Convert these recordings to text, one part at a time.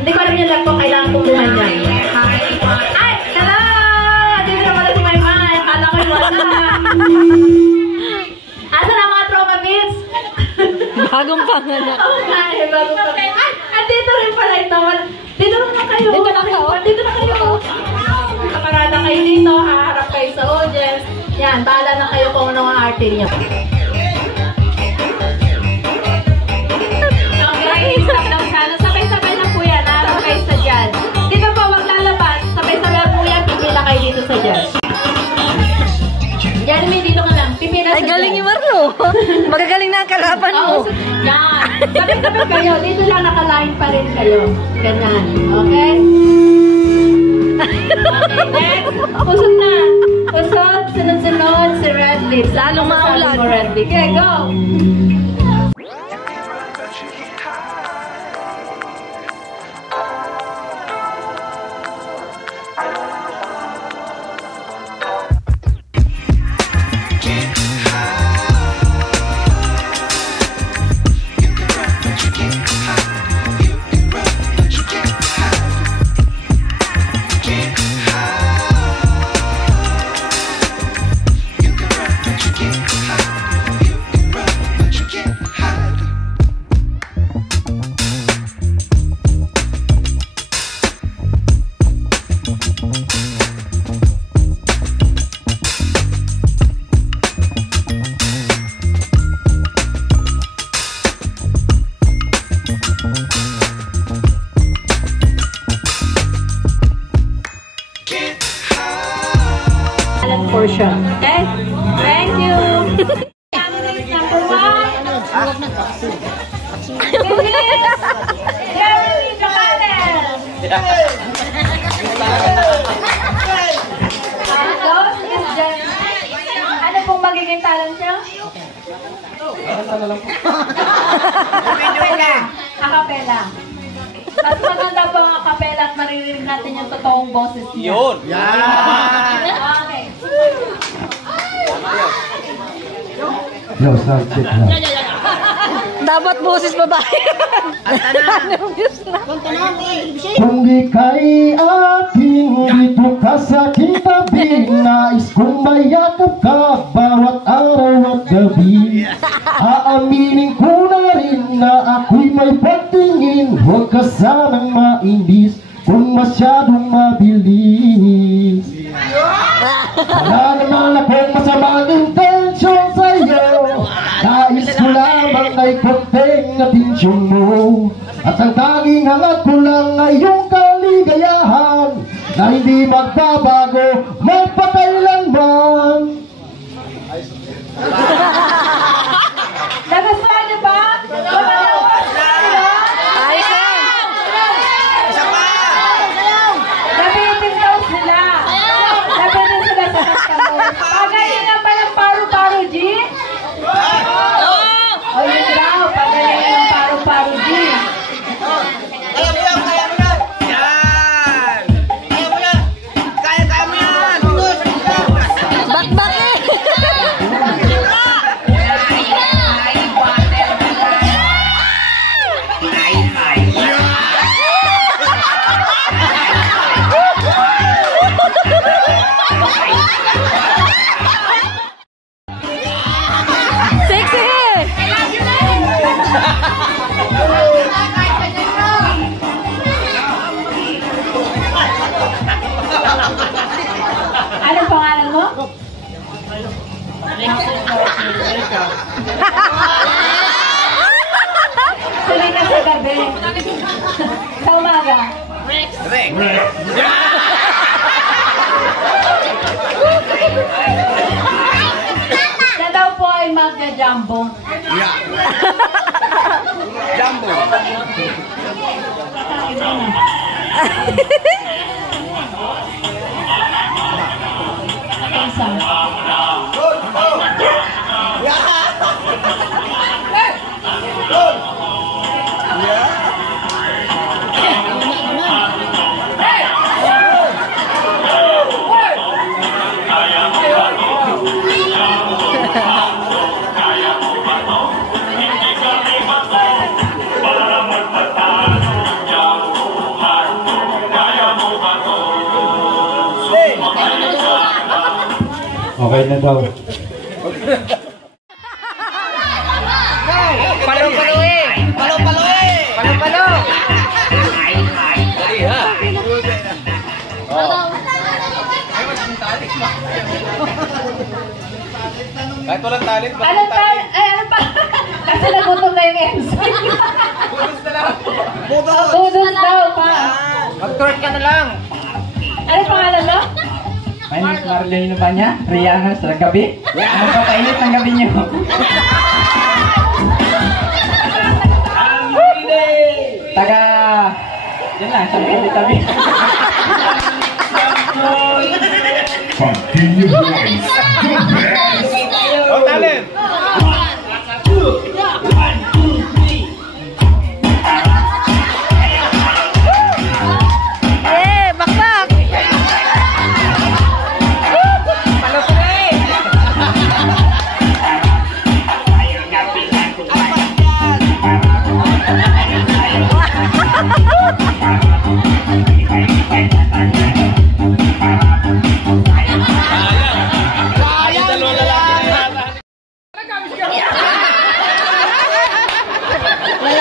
Hindi ko alam yun lang po, kailangan kumuha niya. Ay! Hello! Dito na pala si Maymay. Kala ko yung wala. Asa na mga trauma bits? Bagong pangalan. Oo nga eh, bagong pangalan. Ay! Andito rin pala ito. Dito na kayo. Dito na kayo. Dito na kayo. Kaparada kayo dito. Haharap kayo sa audience. Yan, bahala na kayo kung anong arte niyo. Sabay-sabay na po yan. Harap kayo sa jazz. Dito po, wag lalabas. Sabay-sabay po yan. Pipila kayo dito sa jazz. Jeremy, dito ka lang. Pipila sa jazz. Ay, galing ni Marlo. Magagaling na ang kalaban mo. Yan. Sabay-sabay kayo. Dito lang naka-line pa rin kayo. Ganyan. Okay? Okay, next. Usod na. Usod, sunod-sunod si Red Lips. Lalong maulan. Red Lips. Okay, go! Portion. Okay? Thank you. Number 1. Jeremy Johannes. Ano pong magiging talent niya? Acapella. Mas maganda po ang acapella at maririnig natin yung totoong boses niya. Yun! Okay. Yo, sound check na. Dapat boses babae. Kung ika'y aking dito ka sa aking tabi, nais kong mayakap ka bawat araw at gabi. Aaminin ko na rin na ako'y may pagtingin, huwag ka sanang mainis kung masyadong mabilis. Wala naman akong masamang intensyon sa'yo, nais ko lamang ay konting atensyon mo. At ang tanging hangat ko lang ay iyong kaligayahan na hindi magbabago magpakailanman. Nagustuhan niyo ba? Ayos lang. Nabitin daw sila. Nabitin sila sa kantamo. Pagaling na ba yung paru-paru G? O yun daw, pagaling na yung paru-paru G. Kaya mo yan! Yan! Kaya mo yan! Kaya mo yan! Bakbak eh. Sexy! Anong pangalan mo? Tuloy na sa gabi. Sa umaga. Rex! Na daw po ay magja-jumbo. Jumbo! Isa. Okay na daw. Palo-palo eh! Palo-palo eh! Palo-palo! Kahit walang talent, Anong talent? Ay, ano pa? Kasi nagutom na yung MC. Budos na lang. Budol daw pa. Mag-twerk ka na lang. Ano pangalan mo? My name is Marlene Nubanya, Rihanna sa gabi. Ano pa kainit ng gabi niyo? Taga... Yan lang, sa tabi-tabi. Continue boys. Oh, talent! Eh, bakbak. Palo-palo eh!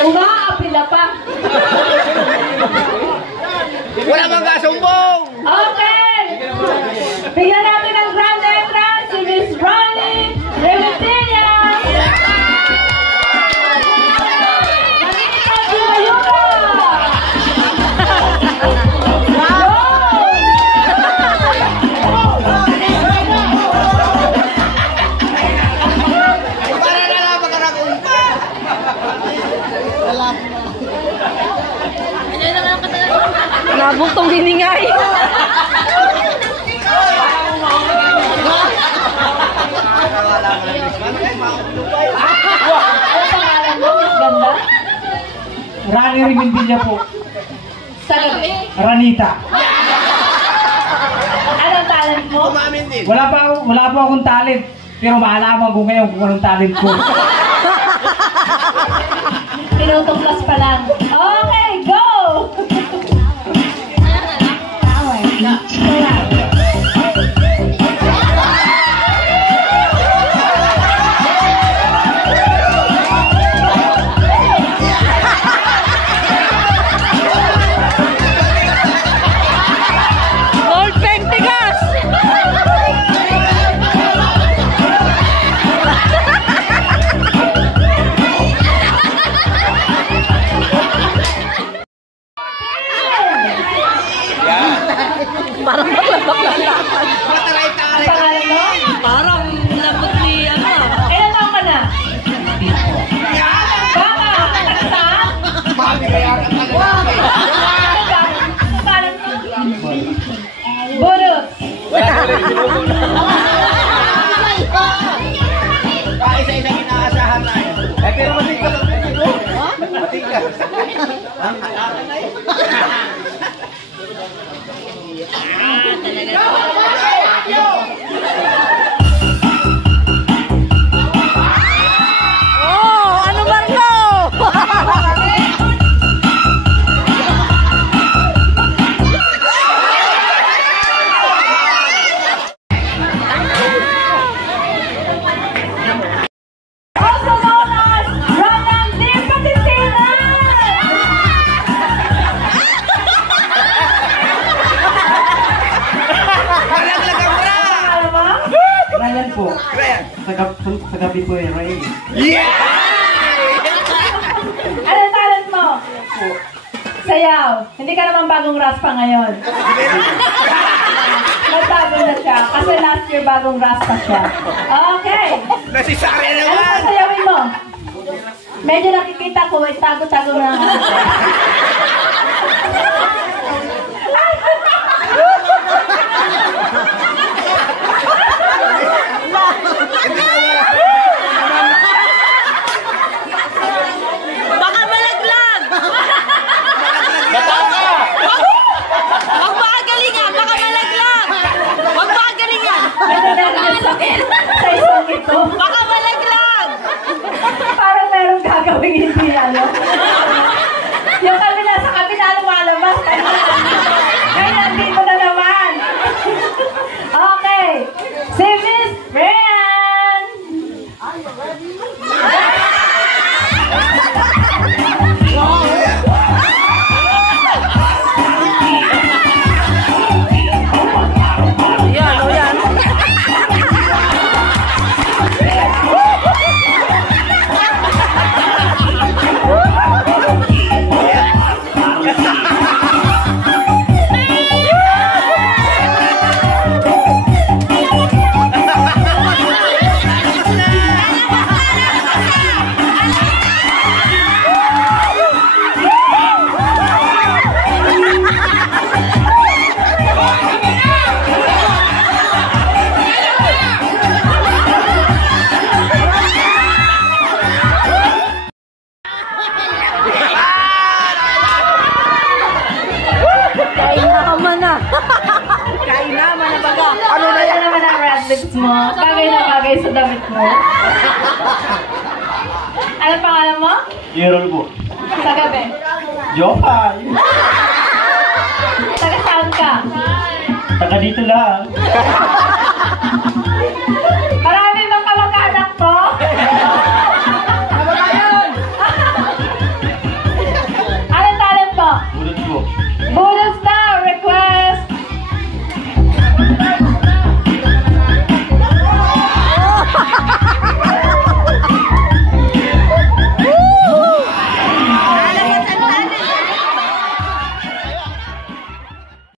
Umaapila pa. Wala bang kasumbong! Okay! Bigyan natin ng grand entrance si Miss Ronnie Remetilla! Manita Simayuga! Para na lang magkarakumpa! Nabutong hiningay. Ano pangalan mo, Miss Ganda? Rani Rimindilla po. Sa gabi. Ranita. Anong talent mo? Umamin din. Wala pa akong talent. Pero maalaman ko ngayon kung anong talent ko. Tinutuklas pa lang. Okay, go! Gold Pentigas. Parang maglabak na lakad. Ang pangalan mo? Parang labot ni ano. Ilan taong ka na? Baka, kanta? Pangalan mo? Burot. Isa-isa inaasahan na eh. Eh, pero matigas. Matigas. Oh, ano Marco? Also known as Ronan D. Patitilan! Pangalan mo? Ryan po. Ryan. Sa gabi po yung Ray. Anong talent mo? Sayaw. Hindi ka naman bagong raspa ngayon. Nagbago na siya. Kasi last year bagong raspa siya. Okay. Nasisari Ano naman! sasayawin mo? Medyo nakikita ko, tago-tago na ang ano. Baka malaglag. Huwag makagalingan, baka malaglag. Huwag makagalingan. Ano na sa isang ito? Baka malaglag. Parang merong gagawin hindi ano. outfits mo. Bagay na bagay sa damit mo. Ano pangalan mo? Yerol po. Sa gabi. Jopay. Taga saan ka? Taga dito lang. Para